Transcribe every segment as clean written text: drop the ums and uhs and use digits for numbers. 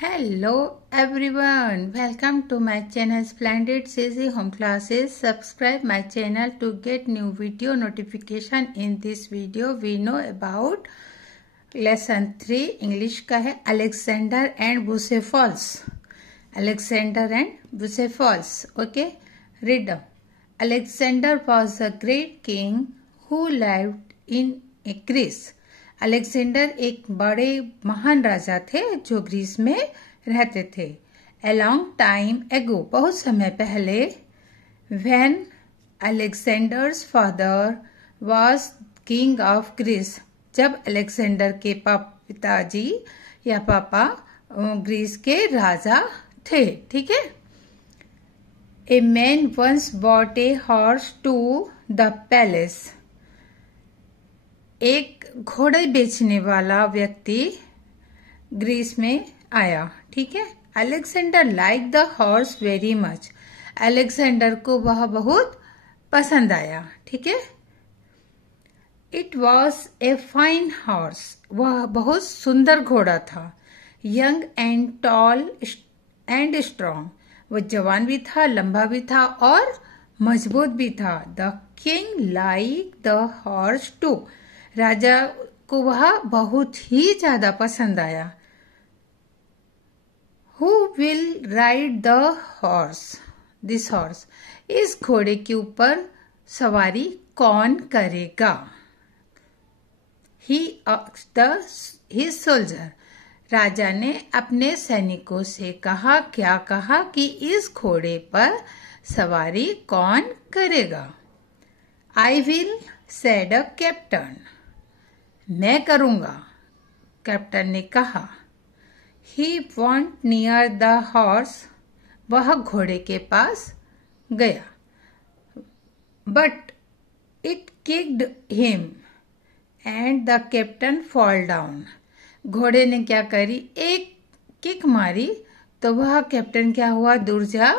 Hello everyone, welcome to my channel Splendid CZ Home Classes. Subscribe my channel to get new video notification. In this video we know about lesson 3 English का है Alexander and Bucephalus. Alexander and Bucephalus. Okay, read them. Alexander was a great king who lived in Greece. Alexander एक बड़े महान राजा थे जो Greece में रहते थे. A long time ago, बहुत समय पहले, when Alexander's father was king of Greece, जब अलेक्जेंडर के पिताजी या पापा ग्रीस के राजा थे. ठीक है. A man once bought a horse to the palace. एक घोड़े बेचने वाला व्यक्ति ग्रीस में आया. ठीक है. Alexander like the horse very much. Alexander को वह बहुत पसंद आया. ठीक है. It was a fine horse. वह बहुत सुंदर घोड़ा था. Young and tall and strong. वह जवान भी था, लंबा भी था और मजबूत भी था. The king like the horse too. राजा को वह बहुत ही ज्यादा पसंद आया. Who will ride the horse? This horse. इस घोड़े के ऊपर सवारी कौन करेगा? He asked his soldier. राजा ने अपने सैनिकों से कहा. क्या कहा? कि इस घोड़े पर सवारी कौन करेगा? I will, said a captain. मैं करूंगा, कैप्टन ने कहा. ही वॉन्ट नियर द हॉर्स. वह घोड़े के पास गया. But it kicked him and the captain fall down. घोड़े ने क्या करी? एक किक मारी तो वह कैप्टन क्या हुआ? दूर जा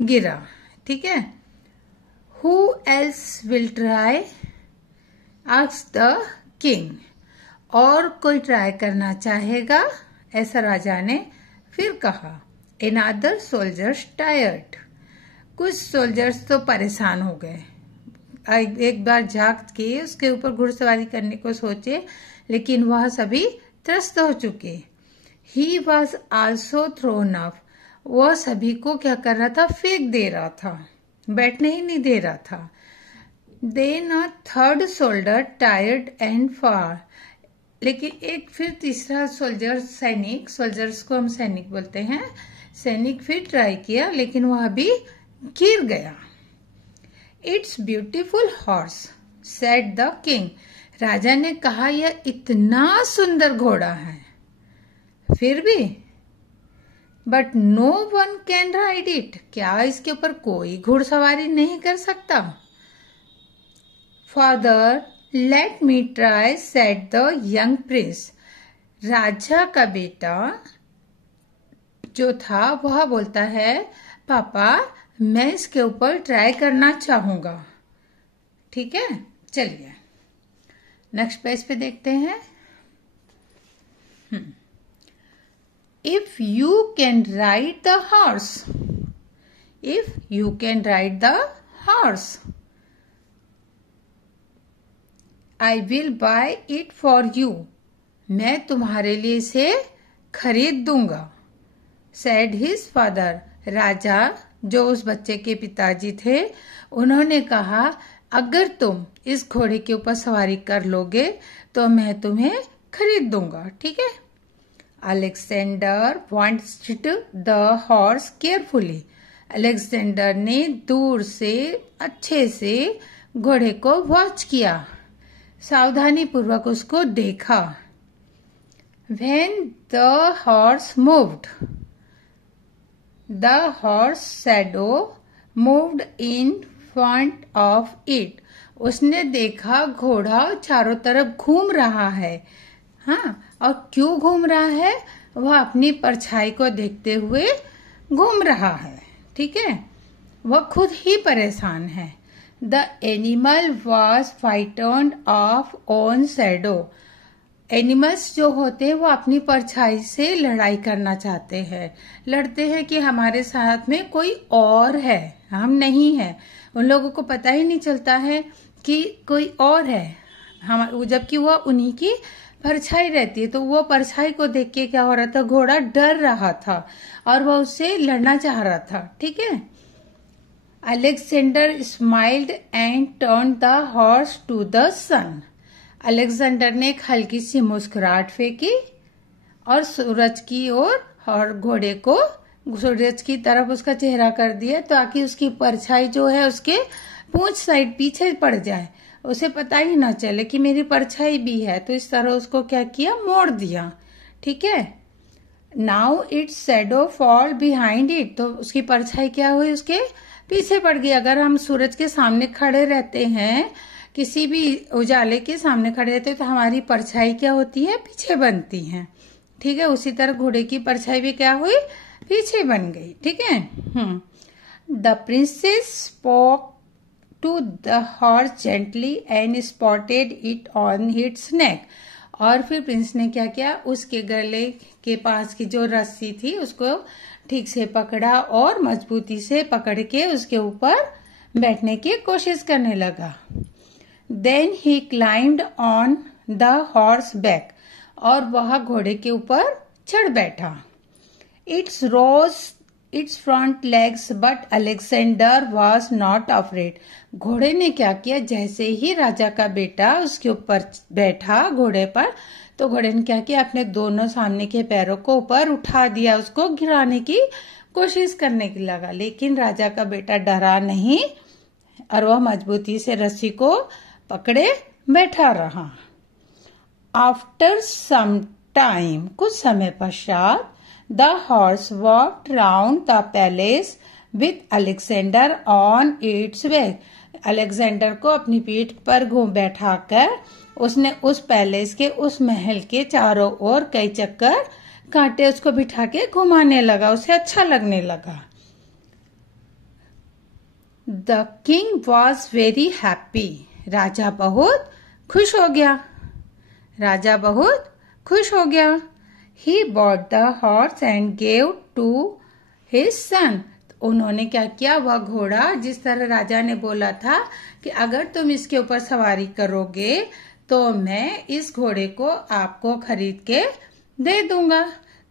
गिरा. ठीक है. Who else will try? Asked the king. और कोई ट्राई करना चाहेगा? ऐसा राजा ने फिर कहा. Another soldiers tired. कुछ सोल्जर्स तो परेशान हो गए. एक बार जाग के उसके ऊपर घुड़सवारी करने को सोचे, लेकिन वह सभी त्रस्त हो चुके. He was also thrown off. वह सभी को क्या कर रहा था? फेंक दे रहा था, बैठने ही नहीं दे रहा था. Then a third soldier tired and far. लेकिन एक फिर तीसरा सोल्जर, सैनिक, सोल्जर्स को हम सैनिक बोलते हैं, सैनिक फिर ट्राई किया, लेकिन वह भी गिर गया. It's beautiful horse, said the king. राजा ने कहा यह इतना सुंदर घोड़ा है. फिर भी but no one can ride it. क्या इसके ऊपर कोई घुड़सवारी नहीं कर सकता? Father, let me try, said the young prince. राजा का बेटा जो था वह बोलता है, पापा मैं इसके ऊपर ट्राई करना चाहूंगा. ठीक है. चलिए नेक्स्ट पेज पे देखते हैं. If you can ride the horse. If you can ride the horse, I will buy it for you. मैं तुम्हारे लिए इसे खरीद दूंगा. said his father. राजा जो उस बच्चे के पिताजी थे, उन्होंने कहा अगर तुम इस घोड़े के ऊपर सवारी कर लोगे तो मैं तुम्हें खरीद दूंगा. ठीक है. Alexander watched the horse carefully. Alexander ने दूर से अच्छे से घोड़े को वॉच किया, सावधानी पूर्वक उसको देखा. When the horse moved, the horse shadow moved in front of it. उसने देखा घोड़ा चारों तरफ घूम रहा है. हाँ, और क्यों घूम रहा है? वह अपनी परछाई को देखते हुए घूम रहा है. ठीक है. वह खुद ही परेशान है. The animal was frightened of own shadow. Animals जो होते हैं वो अपनी परछाई से लड़ाई करना चाहते हैं, लड़ते हैं कि हमारे साथ में कोई और है, हम नहीं है। उन लोगों को पता ही नहीं चलता है कि कोई और है, हम, जबकि वो उन्हीं की परछाई रहती है। तो वो परछाई को देख के क्या हो रहा था, घोड़ा डर रहा था और वह उससे लड़ना चाह रहा था। ठीक है। Alexander smiled and turn the horse to the sun. Alexander ने एक हल्की सी मुस्कुराहट फेंकी और सूरज की ओर, और घोड़े को सूरज की तरफ उसका चेहरा कर दिया ताकि उसकी परछाई जो है उसके पूंछ साइड पीछे पड़ जाए, उसे पता ही ना चले कि मेरी परछाई भी है। तो इस तरह उसको क्या किया, मोड़ दिया। ठीक है। Now it's shadow fall behind it, तो उसकी परछाई क्या हुई, उसके पीछे पड़ गई। अगर हम सूरज के सामने खड़े रहते हैं, किसी भी उजाले के सामने खड़े रहते हैं, तो हमारी परछाई क्या होती है, पीछे बनती है। ठीक है। उसी तरह घोड़े की परछाई भी क्या हुई, पीछे बन गई। ठीक है। The princess spoke to the horse gently and spotted it on its neck. और फिर प्रिंस ने क्या किया, उसके गले के पास की जो रस्सी थी उसको ठीक से पकड़ा और मजबूती से पकड़ के उसके ऊपर बैठने की कोशिश करने लगा। Then he climbed on the horse back, और वह घोड़े के ऊपर चढ़ बैठा। Its front legs but Alexander was not afraid. घोड़े ने क्या किया, जैसे ही राजा का बेटा उसके ऊपर बैठा घोड़े पर, तो घोड़े ने क्या किया, अपने दोनों सामने के पैरों को ऊपर उठा दिया, उसको गिराने की कोशिश करने की लगा। लेकिन राजा का बेटा डरा नहीं और वह मजबूती से रस्सी को पकड़े बैठा रहा। आफ्टर सम टाइम, कुछ समय पश्चात, the horse walked round the palace with Alexander on it's back. Alexander को अपनी पीठ पर बैठाकर उसने उस पैलेस के, उस महल के चारों ओर कई चक्कर काटे, उसको बिठा के घुमाने लगा, उसे अच्छा लगने लगा। The king was very happy. राजा बहुत खुश हो गया। राजा बहुत खुश हो गया। He bought the horse and gave to his son. उन्होंने क्या किया, वह घोड़ा जिस तरह राजा ने बोला था कि अगर तुम इसके ऊपर सवारी करोगे तो मैं इस घोड़े को आपको खरीद के दे दूंगा।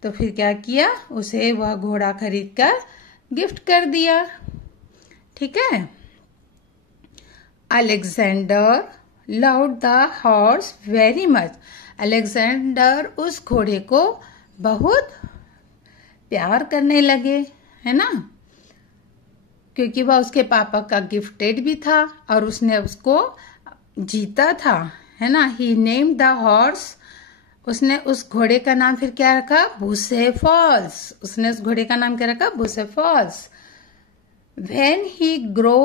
तो फिर क्या किया, उसे वह घोड़ा खरीद कर गिफ्ट कर दिया। ठीक है। Alexander loved the horse very much. Alexander उस घोड़े को बहुत प्यार करने लगे, है ना, क्योंकि वह उसके पापा का गिफ्टेड भी था और उसने उसको जीता था, है ना। ही नेम्ड द हॉर्स, उसने उस घोड़े का नाम फिर क्या रखा, बुसेफॉल्स। उसने उस घोड़े का नाम क्या रखा, Bucephalus. When he grow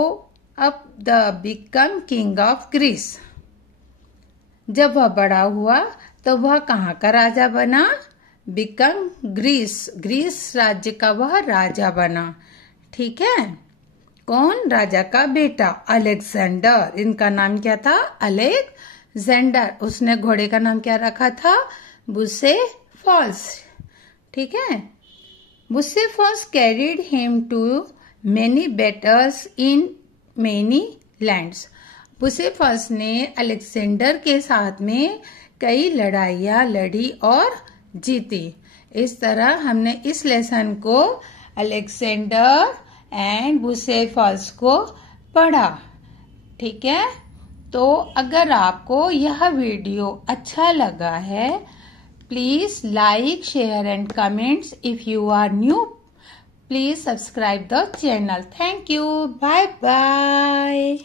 up the become king of Greece. जब वह बड़ा हुआ तो वह कहाँ का राजा बना, बिकम ग्रीस, ग्रीस राज्य का वह राजा बना। ठीक है। कौन, राजा का बेटा अलेक्जेंडर। इनका नाम क्या था, अलेक्जेंडर। उसने घोड़े का नाम क्या रखा था, बुसेफॉल्स। ठीक है। Bucephalus carried him to many battles in many lands. Bucephalus ने अलेक्जेंडर के साथ में कई लड़ाइयाँ लड़ी और जीती। इस तरह हमने इस लेसन को, अलेक्जेंडर एंड बुसेफॉल्स को पढ़ा। ठीक है। तो अगर आपको यह वीडियो अच्छा लगा है, please like, share and comments. If you are new, please subscribe the channel. Thank you. Bye bye.